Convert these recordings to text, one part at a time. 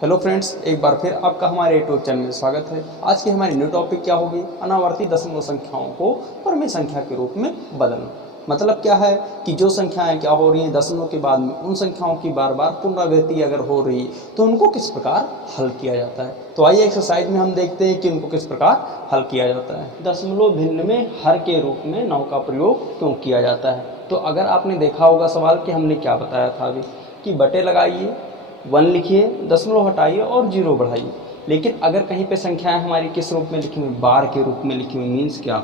Hello friends, एक बार फिर आपका हमारे यूट्यूब चैनल में स्वागत है। आज की हमारी न्यू टॉपिक क्या होगी? अनावर्ती दशमलव संख्याओं को परमेय संख्या के रूप में बदलना। मतलब क्या है कि जो संख्याएं क्या हो रही हैं दशमलव के बाद में, उन संख्याओं की बार बार पुनरावृत्ति अगर हो रही तो उनको किस प्रकार हल किया जाता है। तो आइए एक्सरसाइज में हम देखते हैं कि उनको किस प्रकार हल किया जाता है। दशमलव भिन्न में हर के रूप में 9 का प्रयोग क्यों किया जाता है? तो अगर आपने देखा होगा सवाल कि हमने क्या बताया था अभी कि बटे लगाइए, 1 लिखिए, दशमलव हटाइए और 0 बढ़ाइए। लेकिन अगर कहीं पे संख्याएं हमारी किस रूप में लिखी हुई, बार के रूप में लिखी हुई, मीन्स क्या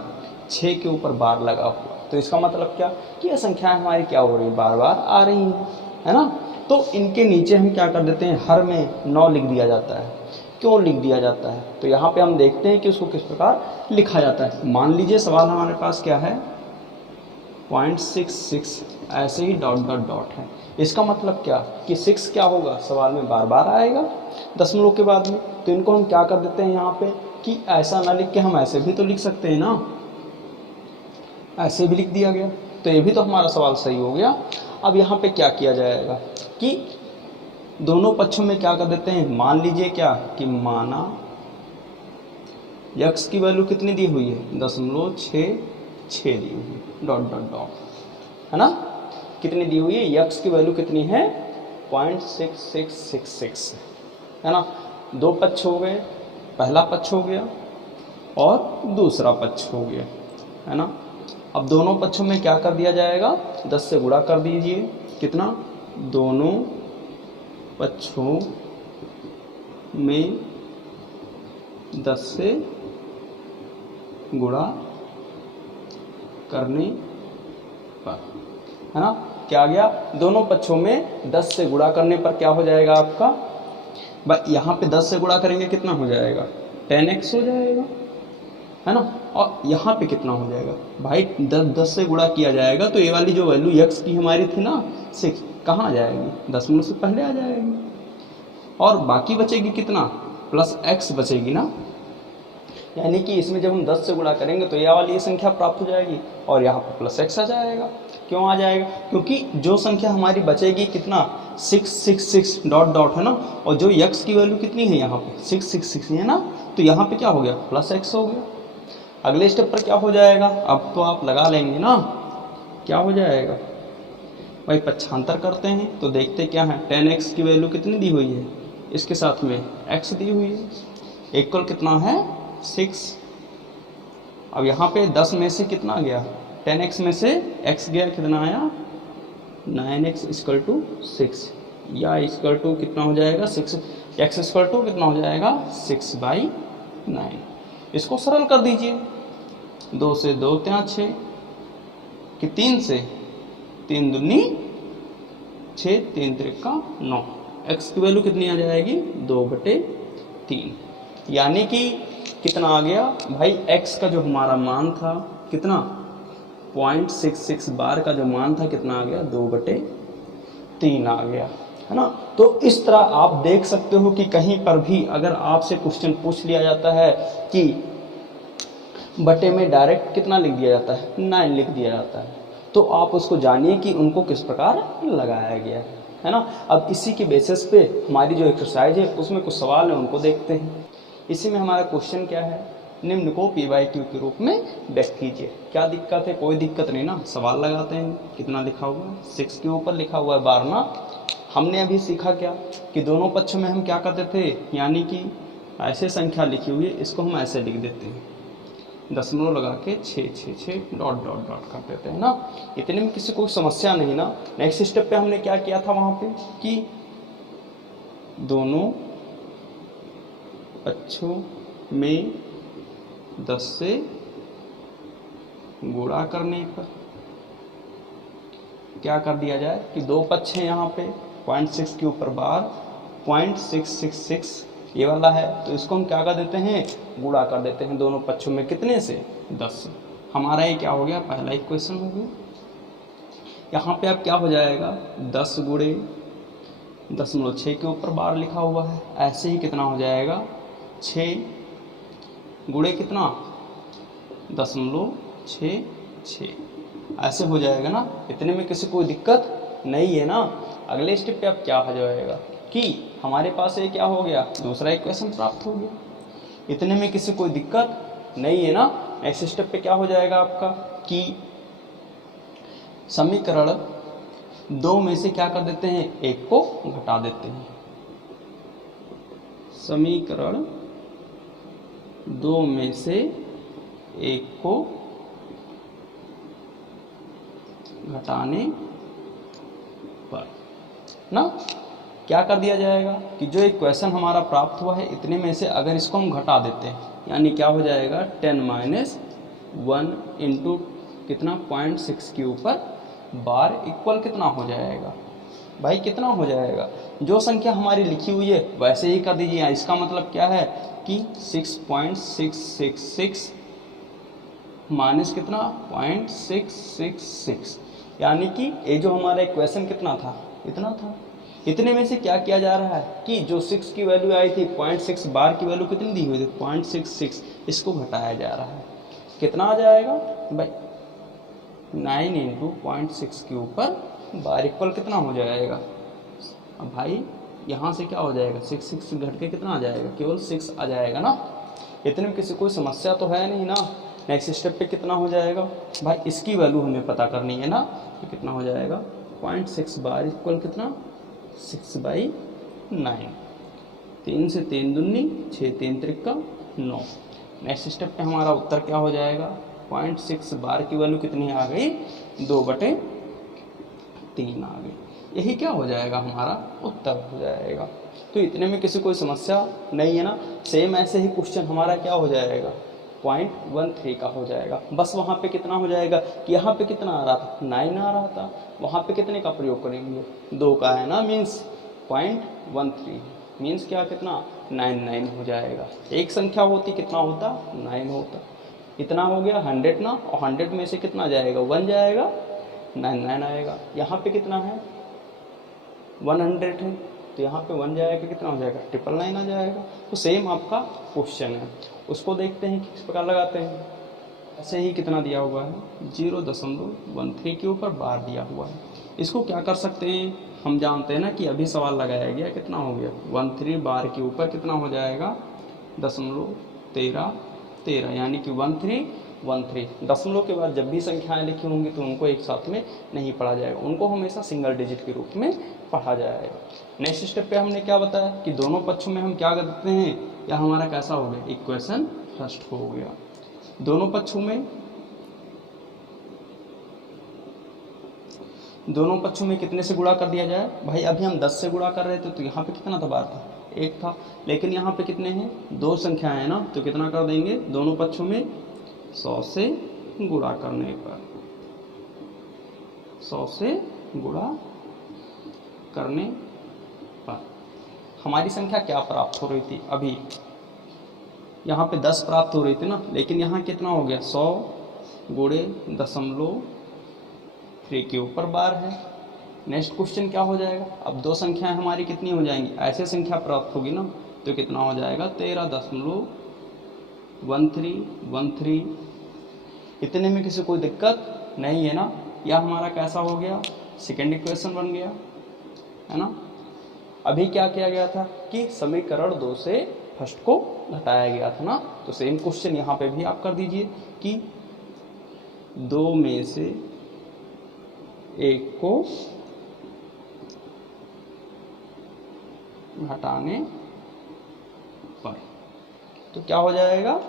6 के ऊपर बार लगा हुआ, तो इसका मतलब क्या कि ये संख्याएं हमारी क्या हो रही है, बार बार आ रही हैं, है ना। तो इनके नीचे हम क्या कर देते हैं, हर में 9 लिख दिया जाता है। क्यों लिख दिया जाता है? तो यहाँ पे हम देखते हैं कि उसको किस प्रकार लिखा जाता है। मान लीजिए सवाल हमारे पास क्या है, 0.66 ऐसे ही डॉट डॉट डॉट है। इसका मतलब क्या कि 6 क्या होगा, सवाल में बार बार आएगा दशमलव के बाद में। तो इनको हम क्या कर देते हैं यहाँ पे कि ऐसा ना लिख के हम ऐसे भी तो लिख सकते हैं ना, ऐसे भी लिख दिया गया, तो ये भी तो हमारा सवाल सही हो गया। अब यहाँ पे क्या किया जाएगा कि दोनों पक्षों में क्या कर देते हैं, मान लीजिए क्या कि माना यक्स की वैल्यू कितनी दी हुई है, 0.66 दी हुई है, डॉट डॉट डॉट, है ना। कितनी दी हुई है, यक्स की वैल्यू कितनी है, 0.6666, है ना। दो पक्ष हो गए, पहला पक्ष हो गया और दूसरा पक्ष हो गया, है ना। अब दोनों पक्षों में क्या कर दिया जाएगा, 10 से गुणा कर दीजिए। कितना, दोनों पक्षों में 10 से गुणा करने पर, है ना। क्या आ गया, दोनों पक्षों में 10 से गुणा करने पर क्या हो जाएगा आपका, भाई यहाँ पे 10 से गुणा करेंगे कितना हो जाएगा, 10x हो जाएगा, है ना। और यहाँ पे कितना हो जाएगा भाई, 10 से गुणा किया जाएगा तो ये वाली जो वैल्यू x की हमारी थी ना 6, कहाँ आ जाएगी, दशमलव से पहले आ जाएगी। और बाकी बचेगी कितना, प्लस x बचेगी ना। यानी कि इसमें जब हम 10 से गुणा करेंगे तो यह वाली ये संख्या प्राप्त हो जाएगी और यहाँ पर प्लस x आ जाएगा। क्यों आ जाएगा, क्योंकि जो संख्या हमारी बचेगी कितना, 666 डॉट डॉट, है ना। और जो x की वैल्यू कितनी है यहाँ पे 666 है ना, तो यहाँ पे क्या हो गया, प्लस x हो गया। अगले स्टेप पर क्या हो जाएगा, अब तो आप लगा लेंगे ना, क्या हो जाएगा भाई, पक्षांतर करते हैं तो देखते क्या है, 10x की वैल्यू कितनी दी हुई है, इसके साथ में x दी हुई है, इक्वल कितना है 6। अब यहाँ पे 10 में से कितना गया, 10x में से x गया, कितना आया 9x इक्वल टू 6, या इक्वल टू कितना हो जाएगा 6, x इक्वल टू कितना हो जाएगा 6/9। इसको सरल कर दीजिए, 2 से 2 त्या 6, कि 3 से 3 दूनी 6, 3 त्रिका 9, x की वैल्यू कितनी आ जाएगी 2/3। यानी कि कितना आ गया भाई, x का जो हमारा मान था कितना, 0.66 बार का जो मान था कितना आ गया, 2/3 आ गया, है ना। तो इस तरह आप देख सकते हो कि कहीं पर भी अगर आपसे क्वेश्चन पूछ लिया जाता है कि बटे में डायरेक्ट कितना लिख दिया जाता है, 9 लिख दिया जाता है, तो आप उसको जानिए कि उनको किस प्रकार लगाया गया है ना। अब इसी के बेसिस पे हमारी जो एक्सरसाइज है उसमें कुछ सवाल है, उनको देखते हैं। इसी में हमारा क्वेश्चन क्या है, निम्न को p/q के रूप में व्यक्त कीजिए। क्या दिक्कत है, कोई दिक्कत नहीं ना, सवाल लगाते हैं। कितना लिखा हुआ है, 6 के ऊपर लिखा हुआ है बार ना। हमने अभी सीखा क्या कि दोनों पक्षों में हम क्या करते थे, यानी कि ऐसे संख्या लिखी हुई है इसको हम ऐसे लिख देते हैं, दशमलव लगा के 666 डॉट डॉट डॉट कर देते हैं ना। इतने में किसी को समस्या नहीं ना। नेक्स्ट स्टेप पे हमने क्या किया था वहाँ पे कि दोनों पक्षों में 10 से गुणा करने पर क्या कर दिया जाए कि दो पक्ष हैं यहाँ पे, 0.6 के ऊपर बार 0.666 ये वाला है, तो इसको हम क्या कर देते हैं, गुणा कर देते हैं दोनों पक्षों में, कितने से 10 से। हमारा ये क्या हो गया, पहला इक्वेशन हो गया। यहाँ पे अब क्या हो जाएगा, 10 गुणे 0.6 के ऊपर बार लिखा हुआ है, ऐसे ही कितना हो जाएगा 6 गुणे कितना 0.66, ऐसे हो जाएगा ना। इतने में किसी कोई दिक्कत नहीं है ना। अगले स्टेप पे अब क्या हो जाएगा कि हमारे पास ये क्या हो गया, दूसरा इक्वेशन प्राप्त हो गया। इतने में किसी कोई दिक्कत नहीं है ना। नेक्स्ट स्टेप पे क्या हो जाएगा आपका कि समीकरण 2 में से क्या कर देते हैं, एक को घटा देते हैं। समीकरण 2 में से एक को घटाने पर ना क्या कर दिया जाएगा कि जो इक्वेशन हमारा प्राप्त हुआ है इतने में से अगर इसको हम घटा देते हैं, यानी क्या हो जाएगा 10 - 1 इंटू कितना 0.6 के ऊपर बार इक्वल कितना हो जाएगा भाई, कितना हो जाएगा। जो संख्या हमारी लिखी हुई है वैसे ही कर दीजिए। इसका मतलब क्या है कि 6.666 माइनस कितना 0.666, यानी कि ये जो हमारा इक्वेशन कितना था, इतना था। इतने में से क्या किया जा रहा है कि जो 6 की वैल्यू आई थी 0.6 बार की वैल्यू कितनी दी हुई थी 0.66, इसको घटाया जा रहा है। कितना आ जाएगा भाई 9 इंटू 0.6 के ऊपर बार इक्वल कितना हो जाएगा। अब भाई यहाँ से क्या हो जाएगा 6 घट के कितना आ जाएगा, केवल 6 आ जाएगा ना। इतने में किसी कोई समस्या तो है नहीं ना। नेक्स्ट स्टेप पे कितना हो जाएगा भाई, इसकी वैल्यू हमें पता करनी है ना। तो कितना हो जाएगा 0.6 बार इक्वल कितना 6/9। 3 से 3 दूनी 6, 3 त्रिका 9। नेक्स्ट स्टेप पे हमारा उत्तर क्या हो जाएगा 0.6 बार की वैल्यू कितनी आ गई 2/3 आ गई। यही क्या हो जाएगा हमारा उत्तर हो जाएगा। तो इतने में किसी कोई समस्या नहीं है ना। सेम ऐसे ही क्वेश्चन हमारा क्या हो जाएगा 0.13 का हो जाएगा। बस वहाँ पे कितना हो जाएगा कि यहाँ पे कितना आ रहा था 9 आ रहा था, वहाँ पे कितने का प्रयोग करेंगे 2 का है ना, मीन्स 0.13 मीन्स क्या कितना 9 हो जाएगा। एक संख्या होती कितना होता 9 होता। इतना हो गया 100 ना, और 100 में से कितना जाएगा 1 जाएगा 9 आएगा। यहाँ पे कितना है 100 है, तो यहाँ पे 1 जाएगा कितना हो जाएगा 999 आ जाएगा। तो सेम आपका क्वेश्चन है, उसको देखते हैं किस प्रकार लगाते हैं। ऐसे ही कितना दिया हुआ है 0.13 के ऊपर बार दिया हुआ है। इसको क्या कर सकते हैं, हम जानते हैं ना कि अभी सवाल लगाया गया कितना हो गया 13 बार के ऊपर कितना हो जाएगा 0.13, यानी कि 13 दशमलव के बाद जब भी संख्याएं लिखी होंगी तो उनको एक साथ में नहीं पढ़ा जाएगा, उनको हमेशा सिंगल डिजिट के रूप में पढ़ा जाएगा। नेक्स्ट स्टेप पे हमने क्या बताया कि दोनों पक्षों में हम क्या करते हैं, या हमारा कैसा हो गया इक्वेशन फर्स्ट हो गया। दोनों पक्षों में कितने से गुणा कर दिया जाए भाई। अभी हम 10 से गुणा कर रहे थे तो यहाँ पे कितना था बार था 1 था, लेकिन यहाँ पे कितने हैं 2 संख्याएं हैं ना, तो कितना कर देंगे दोनों पक्षों में 100 से गुणा करने पर 100 से गुणा करने पर हमारी संख्या क्या प्राप्त हो रही थी। अभी यहाँ पे 10 प्राप्त हो रही थी ना, लेकिन यहाँ कितना हो गया 100 गुणे 0.3 के ऊपर बार है। नेक्स्ट क्वेश्चन क्या हो जाएगा, अब 2 संख्याएं हमारी कितनी हो जाएंगी, ऐसे संख्या प्राप्त होगी ना, तो कितना हो जाएगा 13.13। इतने में किसी कोई दिक्कत नहीं है ना। यह हमारा कैसा हो गया सेकेंड इक्वेशन बन गया है ना। अभी क्या किया गया था कि समीकरण 2 से फर्स्ट को घटाया गया था ना, तो सेम क्वेश्चन यहाँ पे भी आप कर दीजिए कि 2 में से एक को घटाने पर तो क्या हो जाएगा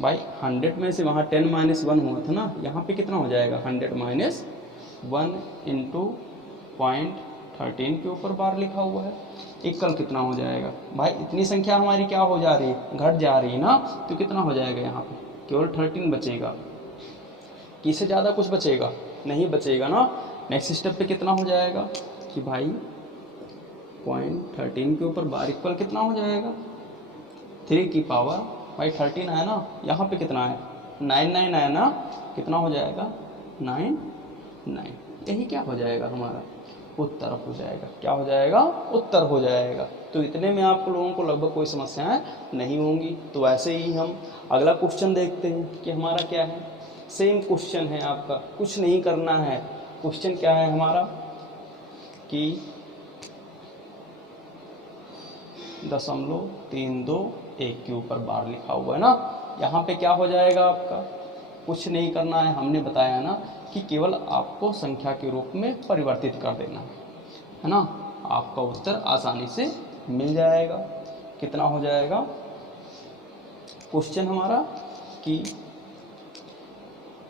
भाई 100 में से वहाँ 10 - 1 हुआ था ना, यहाँ पे कितना हो जाएगा 100 - 1 इंटू 0.13 के ऊपर बार लिखा हुआ है। इक्वल कितना हो जाएगा भाई, इतनी संख्या हमारी क्या हो जा रही है घट जा रही है ना, तो कितना हो जाएगा यहाँ पे केवल 13 बचेगा। कि इससे ज़्यादा कुछ बचेगा नहीं बचेगा ना। नेक्स्ट स्टेप पे कितना हो जाएगा कि भाई 0.13 के ऊपर बार इक्वल कितना हो जाएगा 3 की पावर भाई 13 आया ना, यहाँ पे कितना है 99 आया ना, कितना हो जाएगा 99। यही क्या हो जाएगा हमारा उत्तर हो जाएगा। क्या हो जाएगा उत्तर हो जाएगा। तो इतने में आप लोगों को लगभग कोई समस्याएं नहीं होंगी। तो ऐसे ही हम अगला क्वेश्चन देखते हैं कि हमारा क्या है। सेम क्वेश्चन है आपका, कुछ नहीं करना है। क्वेश्चन क्या है हमारा कि 0.321 के ऊपर बार लिखा हुआ है ना। यहाँ पे क्या हो जाएगा आपका, कुछ नहीं करना है, हमने बताया ना कि केवल आपको संख्या के रूप में परिवर्तित कर देना है ना, आपका उत्तर आसानी से मिल जाएगा। कितना हो जाएगा क्वेश्चन हमारा कि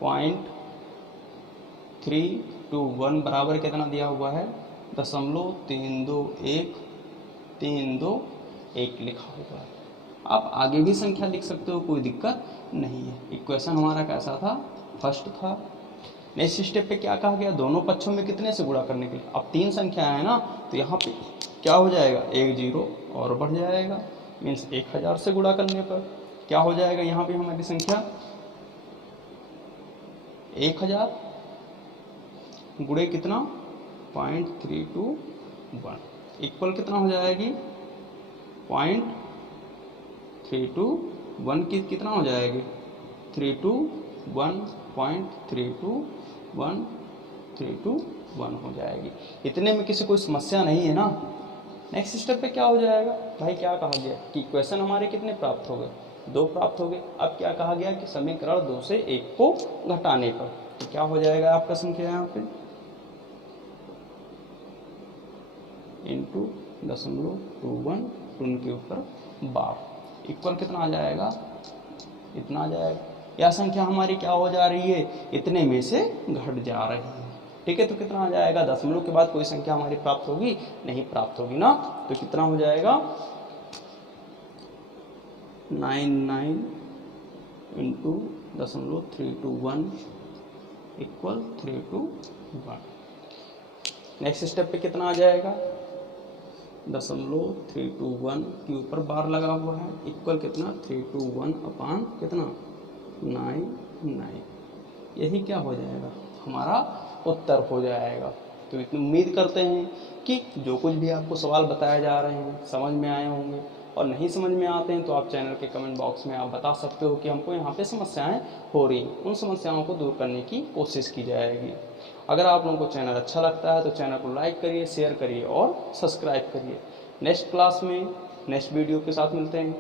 0.321 बराबर कितना दिया हुआ है, 0.321 लिखा हुआ है। आप आगे भी संख्या लिख सकते हो, कोई दिक्कत नहीं है। इक्वेशन हमारा कैसा था, फर्स्ट था। नेक्स्ट स्टेप पे क्या कहा गया, दोनों पक्षों में कितने से गुणा करने के लिए। अब 3 संख्या है ना, तो यहाँ पे क्या हो जाएगा, 1 0 और बढ़ जाएगा, मीन्स 1000 से गुणा करने पर क्या हो जाएगा, यहाँ पे हमारी संख्या 1000 गुणे कितना 0.321 इक्वल कितना हो जाएगी 0.321 की कितना हो जाएगी 321.321 हो जाएगी। इतने में किसी कोई समस्या नहीं है ना। नेक्स्ट स्टेप पे क्या हो जाएगा भाई, क्या कहा गया कि इक्वेशन हमारे कितने प्राप्त हो गए, 2 प्राप्त हो गए। अब क्या कहा गया कि समीकरण 2 से 1 को घटाने पर तो क्या हो जाएगा आपका संख्या यहाँ पे इंटू 0.21 के ऊपर 12 इक्वल कितना आ जाएगा, इतना आ जाएगा। यह संख्या हमारी क्या हो जा रही है, इतने में से घट जा रही है। ठीक है, तो कितना आ जाएगा, दशमलव के बाद कोई संख्या हमारी प्राप्त होगी नहीं, प्राप्त होगी ना, तो कितना हो जाएगा 99 इंटू 0.321 इक्वल 321। नेक्स्ट स्टेप पे कितना आ जाएगा 0.321 के ऊपर बार लगा हुआ है इक्वल कितना 321 अपान कितना 99। यही क्या हो जाएगा, हमारा उत्तर हो जाएगा। तो इतनी उम्मीद करते हैं कि जो कुछ भी आपको सवाल बताए जा रहे हैं समझ में आए होंगे, और नहीं समझ में आते हैं तो आप चैनल के कमेंट बॉक्स में आप बता सकते हो कि हमको यहाँ पे समस्याएं हो रही हैं, उन समस्याओं को दूर करने की कोशिश की जाएगी। अगर आप लोगों को चैनल अच्छा लगता है तो चैनल को लाइक करिए, शेयर करिए और सब्सक्राइब करिए। नेक्स्ट क्लास में नेक्स्ट वीडियो के साथ मिलते हैं।